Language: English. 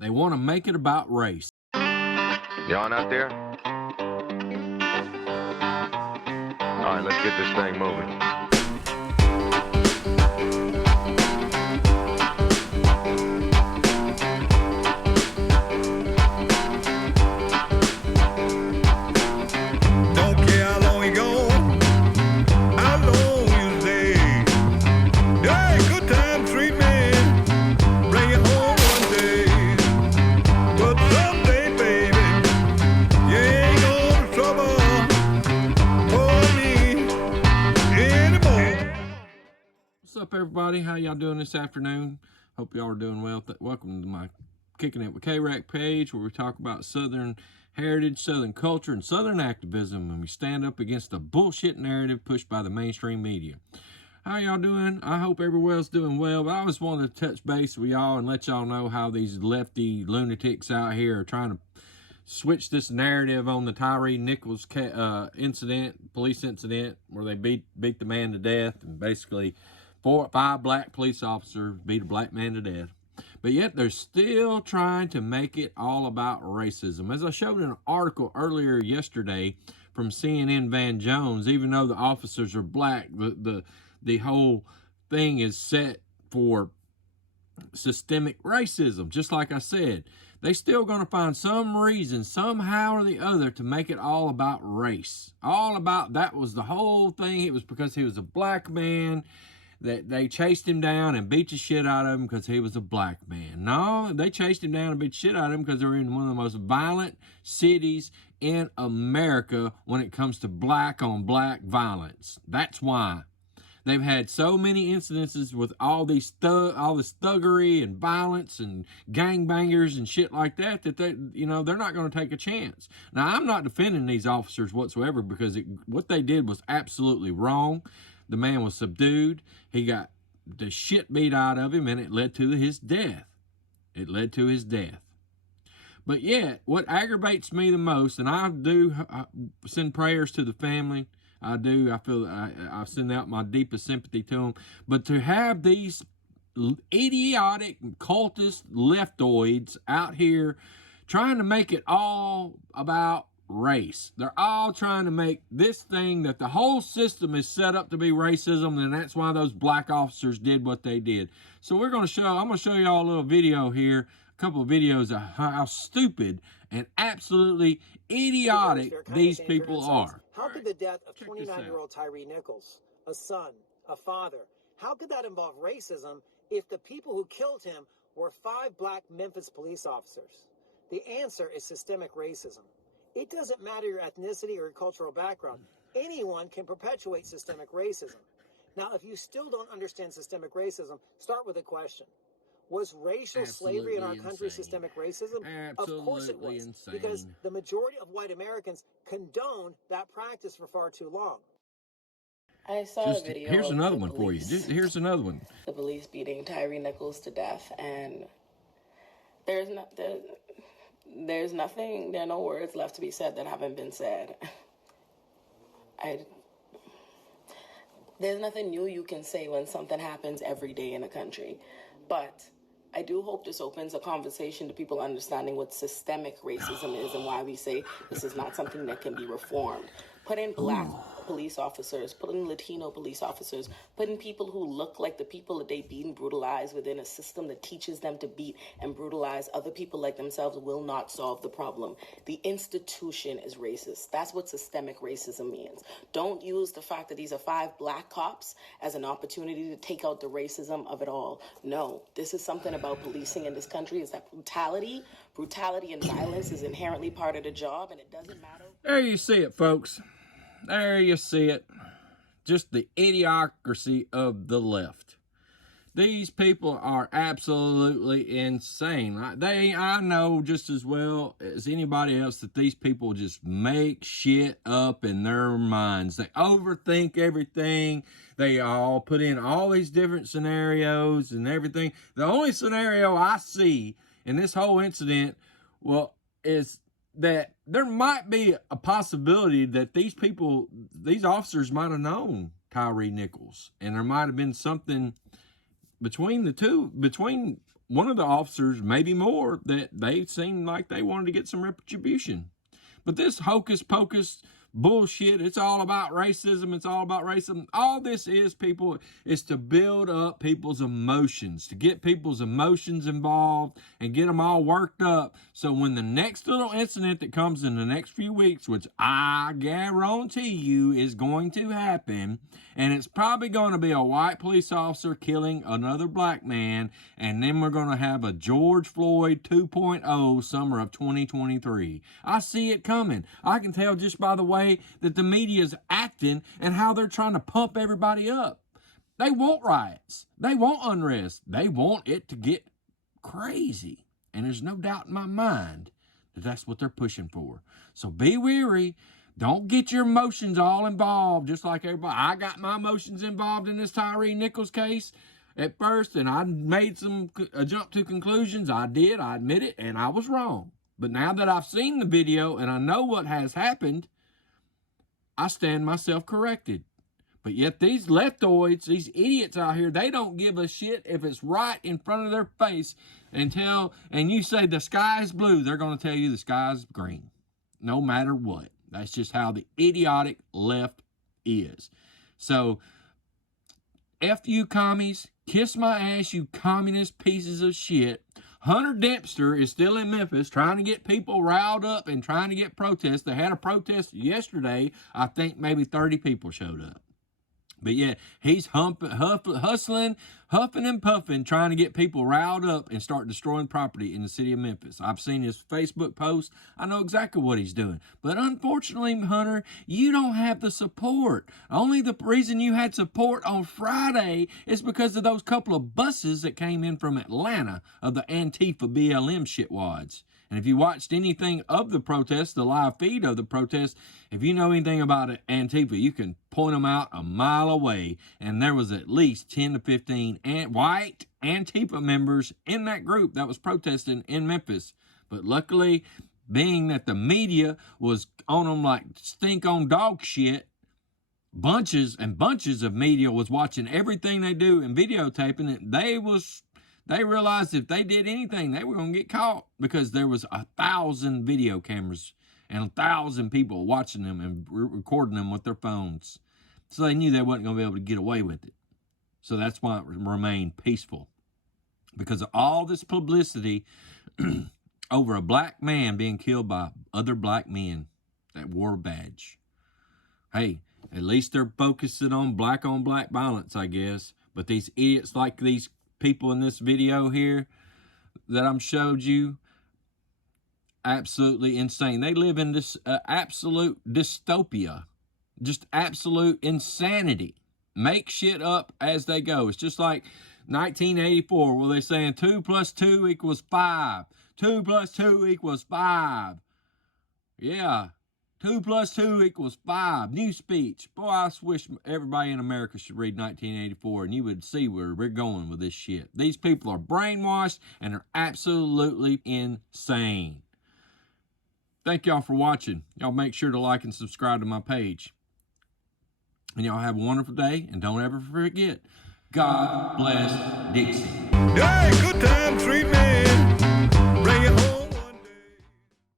They want to make it about race. You on out there? All right, let's get this thing moving. Don't care how long you go, how long you stay. Hey, good time treatment, bring it home one day. But someday, baby, you ain't gonna trouble for me anymore. What's up, everybody? How y'all doing this afternoon? Hope y'all are doing well. Welcome to my Kicking It with K-Rack page, where we talk about Southern heritage, Southern culture, and Southern activism, and we stand up against the bullshit narrative pushed by the mainstream media. How y'all doing? I hope everyone's doing well, but I just wanted to touch base with y'all and let y'all know how these lefty lunatics out here are trying to switch this narrative on the Tyre Nichols police incident, where they beat the man to death, and basically 4 or 5 black police officers beat a black man to death. But yet they're still trying to make it all about racism. As I showed in an article earlier yesterday from CNN Van Jones, even though the officers are black, the whole thing is set for systemic racism. Just like I said, they still going to find some reason, somehow or the other, to make it all about race. All about, that was the whole thing. It was because he was a black man that they chased him down and beat the shit out of him because he was a black man. No, they chased him down and beat the shit out of him because they were in one of the most violent cities in America when it comes to black on black violence. That's why. They've had so many incidences with all this thuggery and violence and gangbangers and shit like that they're not going to take a chance. Now, I'm not defending these officers whatsoever, because what they did was absolutely wrong. The man was subdued. He got the shit beat out of him, and it led to his death. It led to his death. But yet, what aggravates me the most, and I do send prayers to the family, I do. I feel I send out my deepest sympathy to them. But to have these idiotic, cultist leftoids out here trying to make it all about race. They're all trying to make this thing that the whole system is set up to be racism, and that's why those black officers did what they did. So I'm going to show y'all a little video here, a couple of videos of how stupid and absolutely idiotic these people are. How could the death of 29-year-old Tyre Nichols, a son, a father, how could that involve racism if the people who killed him were 5 black Memphis police officers? The answer is systemic racism. It doesn't matter your ethnicity or your cultural background. Anyone can perpetuate systemic racism. Now, if you still don't understand systemic racism, start with a question. Was racial slavery in our country systemic racism? Of course it was, because the majority of white Americans condoned that practice for far too long. I saw a video. Here's another one for you. Here's another one. The police beating Tyre Nichols to death, and there are no words left to be said that haven't been said. There's nothing new you can say when something happens every day in a country, but I do hope this opens a conversation to people understanding what systemic racism is and why we say this is not something that can be reformed. Put in black police officers, put in Latino police officers, put in people who look like the people that they beat and brutalize within a system that teaches them to beat and brutalize other people like themselves will not solve the problem. The institution is racist. That's what systemic racism means. Don't use the fact that these are 5 black cops as an opportunity to take out the racism of it all. No, this is something about policing in this country, is that brutality and violence is inherently part of the job, and it doesn't matter. There you see it, folks. There you see it. Just the idiocracy of the left. These people are absolutely insane. I know just as well as anybody else that these people just make shit up in their minds. They overthink everything. They all put in all these different scenarios and everything. The only scenario I see in this whole incident, is that there might be a possibility that these officers might have known Tyre Nichols, and there might have been something between one of the officers, maybe more, that they seemed like they wanted to get some retribution. But this hocus pocus bullshit, it's all about racism. It's all about racism. All this is, people, is to build up people's emotions, to get people's emotions involved and get them all worked up. So when the next little incident that comes in the next few weeks, which I guarantee you is going to happen, and it's probably going to be a white police officer killing another black man, and then we're going to have a George Floyd 2.0 summer of 2023. I see it coming. I can tell just by the way that the media is acting and how they're trying to pump everybody up. They want riots. They want unrest. They want it to get crazy. And there's no doubt in my mind that that's what they're pushing for. So be wary. Don't get your emotions all involved, just like everybody. I got my emotions involved in this Tyre Nichols case at first, and I made some jump to conclusions. I did. I admit it, and I was wrong. But now that I've seen the video and I know what has happened, I stand myself corrected. But yet these leftoids, these idiots out here, they don't give a shit if it's right in front of their face and you say the sky is blue, they're going to tell you the sky is green, no matter what. That's just how the idiotic left is. So, F you commies, kiss my ass, you communist pieces of shit. Hunter Dempster is still in Memphis trying to get people riled up and trying to get protests. They had a protest yesterday. I think maybe 30 people showed up. But yeah, he's hustling, huffing and puffing, trying to get people riled up and start destroying property in the city of Memphis. I've seen his Facebook post. I know exactly what he's doing. But unfortunately, Hunter, you don't have the support. Only the reason you had support on Friday is because of those couple of buses that came in from Atlanta of the Antifa BLM shitwads. And if you watched anything of the protest, the live feed of the protest, if you know anything about Antifa, you can point them out a mile away. And there was at least 10 to 15 white Antifa members in that group that was protesting in Memphis. But luckily, being that the media was on them like stink on dog shit, bunches and bunches of media was watching everything they do and videotaping it. They realized if they did anything, they were going to get caught because there was 1,000 video cameras and 1,000 people watching them and recording them with their phones. So they knew they wasn't going to be able to get away with it. So that's why it remained peaceful. Because of all this publicity over a black man being killed by other black men that wore a badge. Hey, at least they're focusing on black violence, I guess. But these idiots like these people in this video here that I'm showed you, absolutely insane. They live in this absolute dystopia, just absolute insanity. Make shit up as they go. It's just like 1984 where they're saying 2 + 2 = 5. 2 + 2 = 5. Yeah. 2 + 2 = 5. New speech. Boy, I wish everybody in America should read 1984 and you would see where we're going with this shit. These people are brainwashed and are absolutely insane. Thank y'all for watching. Y'all make sure to like and subscribe to my page. And y'all have a wonderful day. And don't ever forget, God bless Dixie. Hey, good time treatment.